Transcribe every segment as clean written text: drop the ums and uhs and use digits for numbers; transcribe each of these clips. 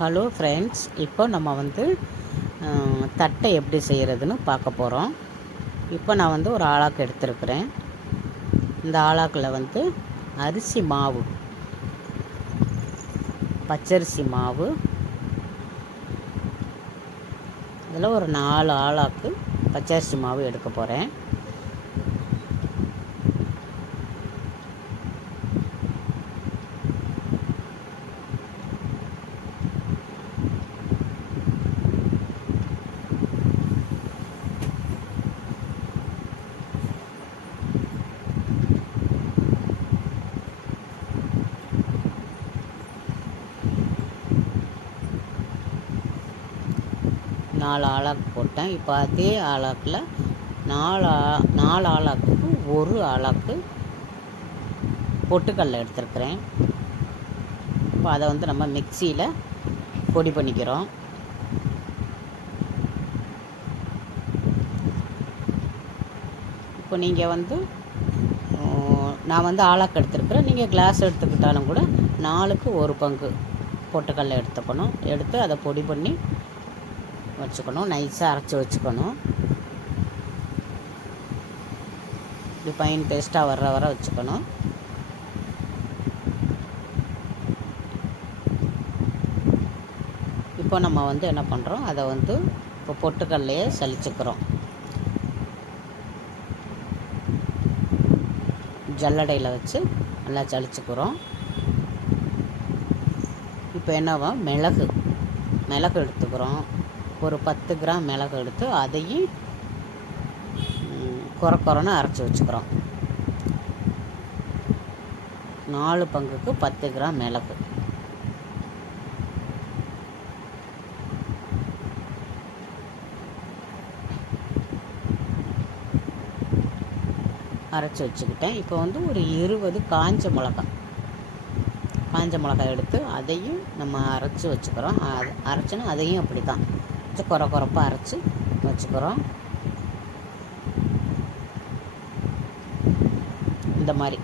Hello friends, இப்போ நம்ம வந்து தட்டை எப்படி செய்கிறதுன்னு பார்க்க போகிறோம். இப்போ நான் வந்து ஒரு ஆளாக்கு எடுத்துருக்கிறேன். இந்த ஆளாக்கில் வந்து அரிசி மாவு, பச்சரிசி மாவு, இதில் ஒரு 4 ஆளாக்கு பச்சரிசி மாவு எடுக்க போகிறேன். நாலு ஆளாக்கு போட்டேன். இப்போ அதே ஆளாக்கில் நாலு ஆளாக்குக்கு ஒரு ஆளாக்கு பொட்டுக்கடலை எடுத்துருக்கிறேன். இப்போ அதை வந்து நம்ம மிக்சியில் பொடி பண்ணிக்கிறோம். இப்போ நீங்கள் வந்து நான் வந்து ஆளாக்கு எடுத்துருக்குறேன். நீங்கள் கிளாஸ் எடுத்துக்கிட்டாலும் கூட 4க்கு 1 பங்கு பொட்டுக்கடலை எடுத்துக்கணும். எடுத்து அதை பொடி பண்ணி வச்சுக்கணும். நைஸாக அரைச்சி வச்சுக்கணும். இப்படி ஃபைன் பேஸ்ட்டாக வர வச்சுக்கணும். இப்போ நம்ம வந்து என்ன பண்ணுறோம், அதை வந்து இப்போ பொட்டுக்கடலையே சலிச்சுக்கிறோம். ஜல்லடையில் வச்சு நல்லா சலிச்சுக்கிறோம். இப்போ என்னவா மிளகு எடுத்துக்கிறோம். ஒரு 10 கிராம் மிளகு எடுத்து அதையும் குறைன்னு அரைச்சி வச்சுக்கிறோம். 4 பங்குக்கு 10 கிராம் மிளகு. அரைச்சி வச்சுக்கிட்டேன். இப்போ வந்து ஒரு 20 காஞ்ச மிளகாய் எடுத்து அதையும் நம்ம அரைச்சி வச்சுக்கிறோம். அரைச்சோன்னா அதையும் அப்படி தான் குறைப்பாக அரைச்சி வச்சுக்கிறோம். இந்த மாதிரி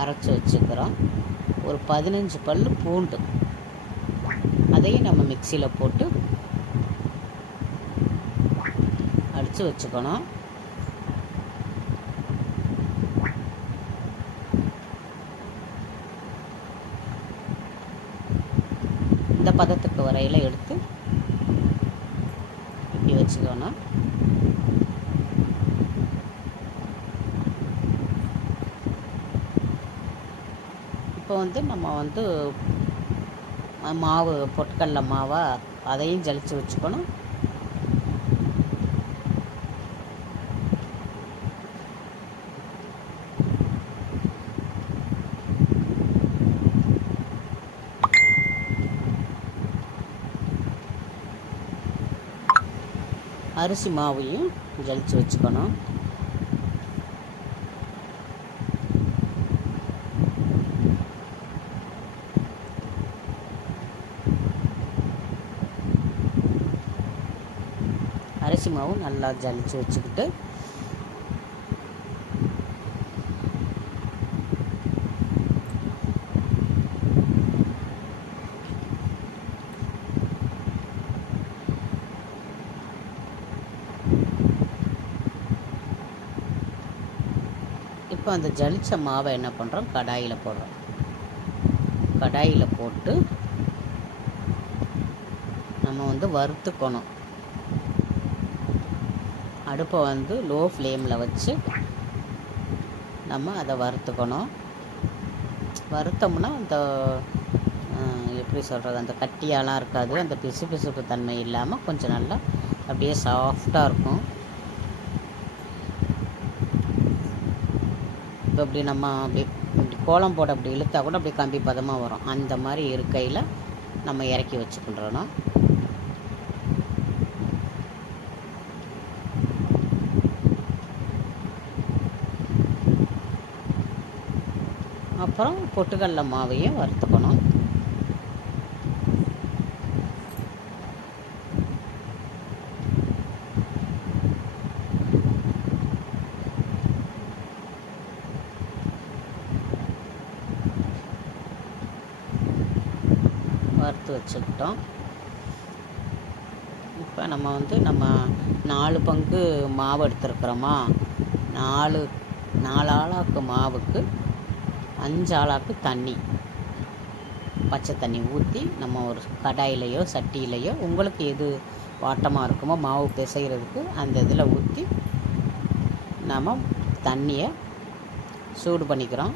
அரைச்சி வச்சுக்கிறோம். ஒரு 15 பல் பூண்டு, அதையும் நம்ம மிக்சியில் போட்டு அடித்து வச்சுக்கணும். இந்த பதத்துக்கு வரையில் எடுத்து இப்படி வச்சுக்கணும். இப்போ வந்து நம்ம வந்து மாவு பொட்டுக்கடலை மாவா அதையும் ஜலிச்சு வச்சுக்கணும். அரிசி மாவையும் ஜலிச்சு வச்சுக்கணும். அரிசி மாவும் நல்லா ஜலிச்சு வச்சுக்கிட்டு இப்போ அந்த ஜலிச்ச மாவை என்ன பண்ணுறோம், கடாயில் போடுறோம். கடாயில் போட்டு நம்ம வந்து வறுத்துக்கணும். அடுப்பை வந்து லோ ஃப்ளேமில் வச்சு நம்ம அதை வறுத்துக்கணும். வறுத்தோம்னா அந்த எப்படி சொல்கிறது, அந்த கட்டியாலாம் இருக்காது. அந்த பிசுபிசுப்பு தன்மை இல்லாமல் கொஞ்சம் நல்லா அப்படியே சாஃப்டாக இருக்கும். இப்போ அப்படி நம்ம அப்படி கோலம் போட அப்படி இழுத்தா கூட அப்படி கம்பி பதமாக வரும். அந்த மாதிரி இருக்கையில் நம்ம இறக்கி வச்சுக்கின்றோம். அப்புறம் பொட்டுக்கடலை மாவையும் வறுத்துக்கணும். வறுத்து வச்சுக்கிட்டோம். இப்போ நம்ம 4 பங்கு மாவு எடுத்துருக்குறோமா, 4 ஆளாக்கு மாவுக்கு 5 ஆளாக்கு தண்ணி, பச்சை தண்ணி ஊற்றி நம்ம ஒரு கடாயிலையோ சட்டியிலையோ உங்களுக்கு எது வாட்டமாக இருக்குமோ மாவு பிசைகிறதுக்கு அந்த இதில் ஊற்றி நம்ம தண்ணியை சூடு பண்ணிக்கிறோம்.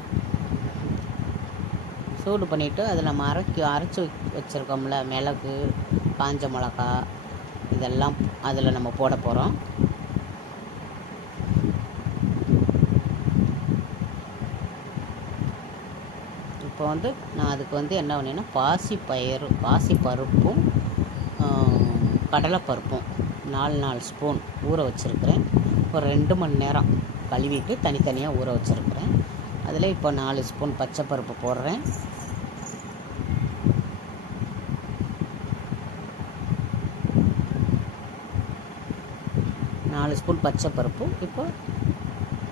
சூடு பண்ணிவிட்டு அதில் நம்ம அரைச்சி வச்சுருக்கோம்ல மிளகு, காஞ்ச மிளகா இதெல்லாம் அதில் நம்ம போட போகிறோம். இப்போ நான் அதுக்கு என்ன பண்ணேன்னா பாசி பருப்பும் கடலைப்பருப்பும் 4 ஸ்பூன் ஊற வச்சுருக்கிறேன். ஒரு 2 மணி நேரம் கழுவிட்டு தனித்தனியாக ஊற வச்சுருக்கிறேன். அதில் இப்போ 4 ஸ்பூன் பச்சை பருப்பு போடுறேன். ஸ்பூன் பச்சை பருப்பு, இப்போ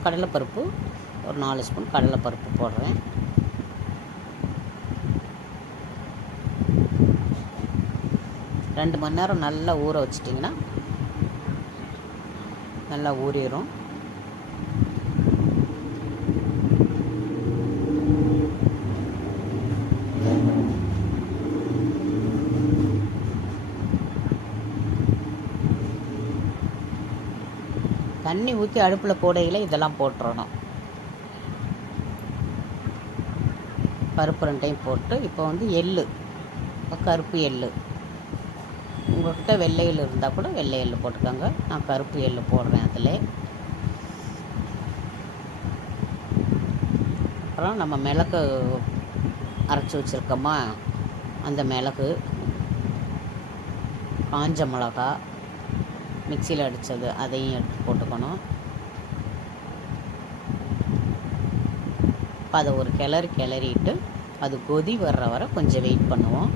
கடலைப்பருப்பு ஒரு 4 ஸ்பூன் கடலைப்பருப்பு போடுறேன். ரெண்டு மணி நேரம் நல்லா ஊற வச்சிட்டிங்கன்னா நல்லா ஊறிடும். தண்ணி ஊற்றி அடுப்பில் போடையில் இதெல்லாம் போட்டுறணும். பருப்பு 2டையும் போட்டு இப்போ எள்ளு, கருப்பு எள்ளு, உங்கள்கிட்ட வெள்ளை எள்ளு இருந்தால் கூட வெள்ளை எள்ளு போட்டுக்கோங்க. நான் கருப்பு எள்ளு போடுறேன் அதில். அப்புறம் நம்ம மிளகு அரைச்சி வச்சுருக்கோமா, அந்த மிளகு, காஞ்ச மிளகா மிக்சியில் அடித்தது அதையும் எடுத்து போட்டுக்கணும். இப்போ அதை ஒரு கிளறிட்டு அது கொதி வர்ற வரை கொஞ்சம் வெயிட் பண்ணுவோம்.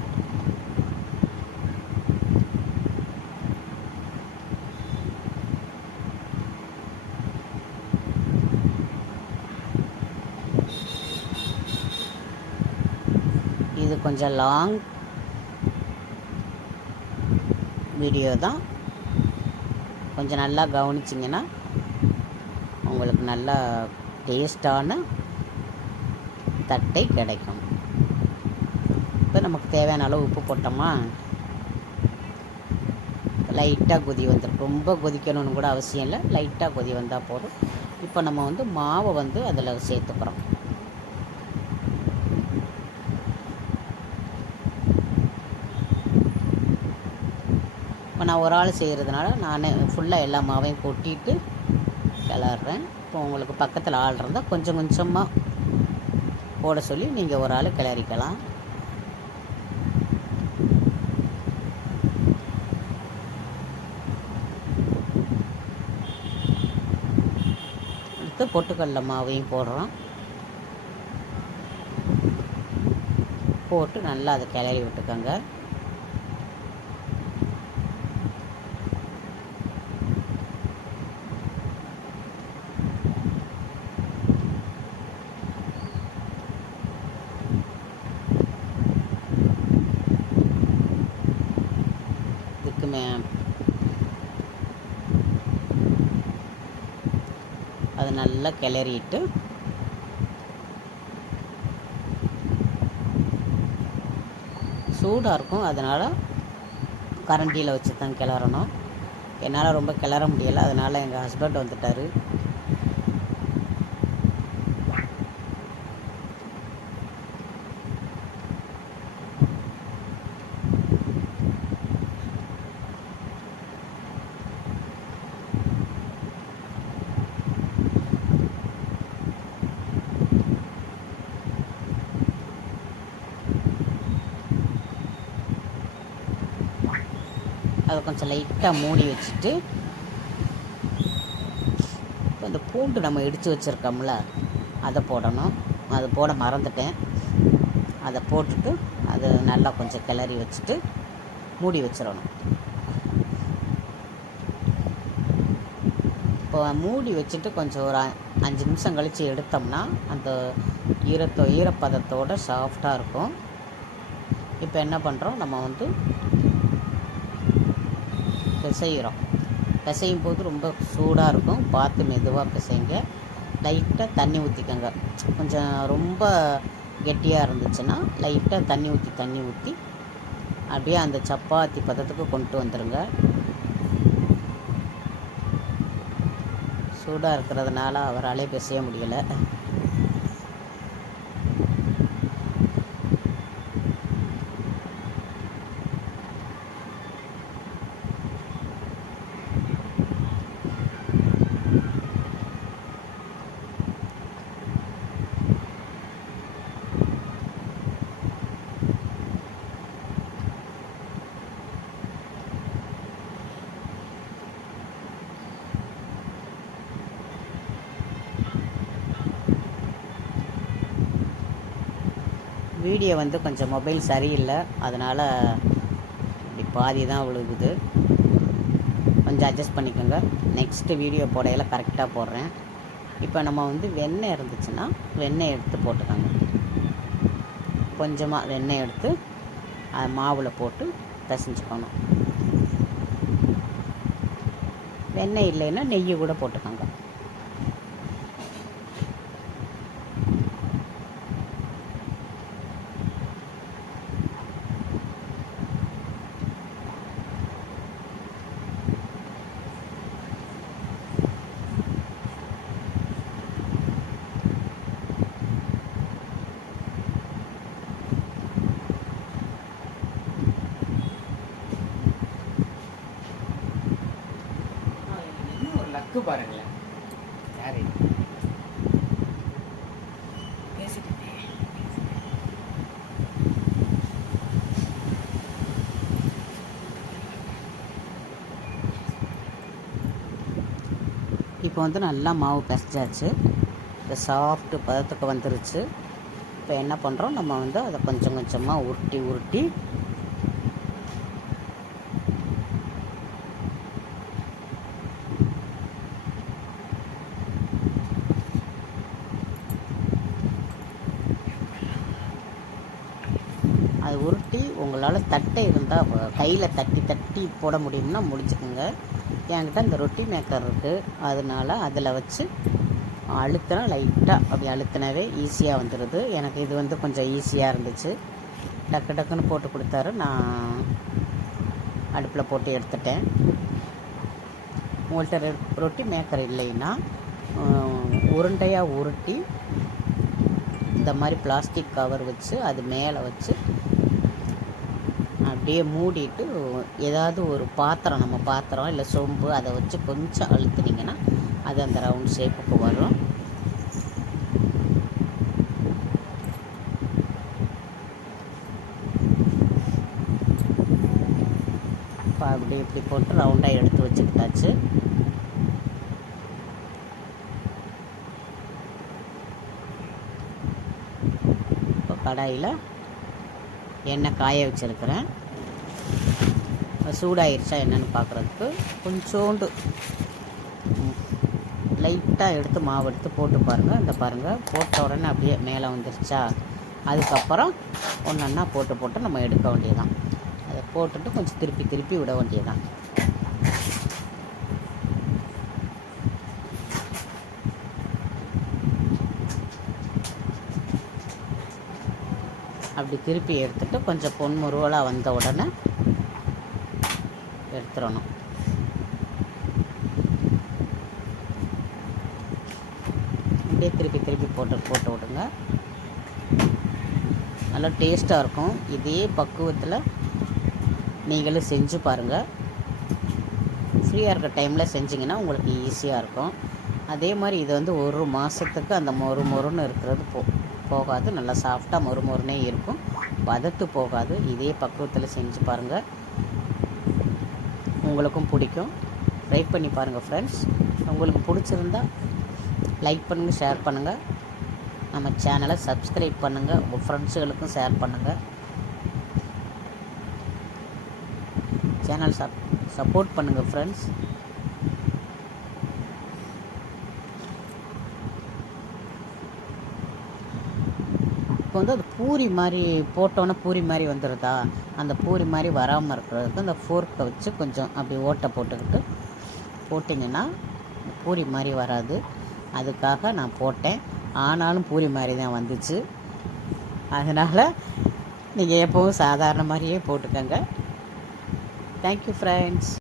இது கொஞ்சம் லாங் வீடியோ தான். கொஞ்சம் நல்லா கவனிச்சிங்கன்னா உங்களுக்கு நல்லா டேஸ்டான தட்டை கிடைக்கும். இப்போ நமக்கு தேவையான அளவு உப்பு போட்டோமா, லைட்டாக கொதி வந்துடும். ரொம்ப கொதிக்கணும்னு கூட அவசியம் இல்லை, லைட்டாக கொதி வந்தால் போதும். இப்போ நம்ம மாவை அதில் சேர்த்துக்கிறோம். இப்போ நான் ஒரு ஆள் செய்கிறதுனால நான் ஃபுல்லாக எல்லா மாவையும் கொட்டிட்டு கிளறேன். இப்போ உங்களுக்கு பக்கத்தில் ஆள் இருந்தால் கொஞ்சம் கொஞ்சமாக போட சொல்லி நீங்கள் ஒரு ஆள் கிளறிக்கலாம். அடுத்து பொட்டுக்கடலை மாவையும் போடுறோம். போட்டு நல்லா அதை கிளறி விட்டுக்கோங்க. அதை நல்லா கிளறிட்டு சூடாக இருக்கும், அதனால் கரண்டியில் வச்சு தான் கிளறணும். என்னால் ரொம்ப கிளற முடியலை, அதனால் எங்கள் ஹஸ்பண்ட் வந்துட்டார். அதை கொஞ்சம் லைட்டாக மூடி வச்சுட்டு இப்போ இந்த பூண்டு நம்ம இடித்து வச்சுருக்கோம்ல அதை போடணும். அதை போட மறந்துட்டேன். அதை போட்டுட்டு அதை நல்லா கொஞ்சம் கிளறி வச்சுட்டு மூடி வச்சிடணும். இப்போ மூடி வச்சுட்டு கொஞ்சம் ஒரு 5 நிமிஷம் கழித்து எடுத்தோம்னா அந்த ஈரப்பதத்தோடு சாஃப்டாக இருக்கும். இப்போ என்ன பண்ணுறோம், நம்ம வந்து பிசையும் போது ரொம்ப சூடாக இருக்கும், பார்த்து மெதுவாக பிசைங்க. லைட்டாக தண்ணி ஊற்றிக்கோங்க. கொஞ்சம் ரொம்ப கெட்டியாக இருந்துச்சுன்னா லைட்டாக தண்ணி ஊற்றி அப்படியே அந்த சப்பாத்தி பதத்துக்கு கொண்டு வந்துடுங்க. சூடாக இருக்கிறதுனால அவராலே பிசைய முடியலை. வீடியோ வந்து கொஞ்சம் மொபைல் சரியில்லை, அதனால் இப்படி பாதி தான் விழுகுது, கொஞ்சம் அட்ஜஸ்ட் பண்ணிக்கோங்க. நெக்ஸ்ட்டு வீடியோ போடையில் கரெக்டாக போடுறேன். இப்போ நம்ம வந்து வெண்ணெய் இருந்துச்சுன்னா வெண்ணெய் எடுத்து போட்டுக்கோங்க. கொஞ்சமாக வெண்ணெய் எடுத்து அது மாவில் போட்டு பிசைஞ்சுக்கணும். வெண்ணெய் இல்லைன்னா நெய் கூட போட்டுக்கோங்க. லக்கு பாருங்களேன், யாரு இப்போ வந்து நல்லா மாவு பிசைஞ்சாச்சு, இந்த சாஃப்ட்டு பதத்துக்கு வந்துருச்சு. இப்போ என்ன பண்ணுறோம், நம்ம வந்து அதை கொஞ்சம் கொஞ்சமாக உருட்டி அது உருட்டி உங்களால் தட்டை இருந்தால் கையில் தட்டி போட முடியும்னா முடிச்சுக்கோங்க. என்கிட்ட இந்த ரொட்டி மேக்கர் இருக்குது, அதனால் அதில் வச்சு அழுத்தினா லைட்டாக அப்படி அழுத்தினாவே ஈஸியாக வந்துடுது. எனக்கு இது வந்து கொஞ்சம் ஈஸியாக இருந்துச்சு, டக்குன்னு போட்டு கொடுத்தாரு. நான் அடுப்பில் போட்டு எடுத்துட்டேன். உங்கள்கிட்ட ரொட்டி மேக்கர் இல்லைன்னா உருண்டையாக உருட்டி இந்த மாதிரி பிளாஸ்டிக் கவர் வச்சு அது மேலே வச்சு அப்படியே மூடிட்டு ஏதாவது ஒரு பாத்திரம், நம்ம பாத்திரம் இல்லை சொம்பு, அதை வச்சு கொஞ்சம் அழுத்துனீங்கன்னா அது அந்த ரவுண்ட் ஷேப்புக்கு வரும். இப்போ அப்படி இப்படி போட்டு ரவுண்டாக எடுத்து வச்சுக்கிட்டாச்சு. இப்போ கடாயில் எண்ணெய் காய வச்சுருக்கிறேன். சூடாயிருச்சா என்னென்னு பார்க்குறதுக்கு கொஞ்சோண்டு லைட்டாக எடுத்து மாவு எடுத்து போட்டு பாருங்கள். இந்த பாருங்கள், போட்ட உடனே அப்படியே மேலே வந்துருச்சா, அதுக்கப்புறம் ஒன்றா போட்டு நம்ம எடுக்க வேண்டியதான். அதை போட்டுட்டு கொஞ்சம் திருப்பி விட வேண்டியதான். அப்படி திருப்பி எடுத்துட்டு கொஞ்சம் பொன்முருவலாக வந்த உடனே எடுத்துடணும். அப்படியே திருப்பி போட்டு விடுங்க. நல்லா டேஸ்ட்டாக இருக்கும். இதே பக்குவத்தில் நீங்களும் செஞ்சு பாருங்கள். ஃப்ரீயாக இருக்க டைமில் செஞ்சிங்கன்னா உங்களுக்கு ஈஸியாக இருக்கும். அதே மாதிரி இது வந்து ஒரு மாதத்துக்கு அந்த மொறுன்னு இருக்கிறது போகாது, நல்லா சாஃப்டாக மொறுனே இருக்கும், வதத்து போகாது. இதே பக்குவத்தில் செஞ்சு பாருங்கள், உங்களுக்கும் பிடிக்கும். ட்ரை பண்ணி பாருங்கள் ஃப்ரெண்ட்ஸ். உங்களுக்கு பிடிச்சிருந்தா லைக் பண்ணுங்கள், ஷேர் பண்ணுங்கள், நம்ம சேனலை சப்ஸ்கிரைப் பண்ணுங்கள், உங்கள் ஃப்ரெண்ட்ஸுகளுக்கும் ஷேர் பண்ணுங்கள். சேனல் சப்போர்ட் பண்ணுங்கள் ஃப்ரெண்ட்ஸ். இப்போ வந்து அது பூரி மாதிரி போட்டோன்னே பூரி மாதிரி வந்துடுதா, அந்த பூரி மாதிரி வராமல் இருக்கிறதுக்கு அந்த ஃபோர்க்கை வச்சு கொஞ்சம் அப்படி ஓட்டை போட்டுக்கிட்டு போட்டிங்கன்னா பூரி மாதிரி வராது. அதுக்காக நான் போட்டேன். ஆனாலும் பூரி மாதிரி தான் வந்துச்சு. அதனால் நீங்கள் எப்போவும் சாதாரண மாதிரியே போட்டுக்கோங்க. Thank you friends.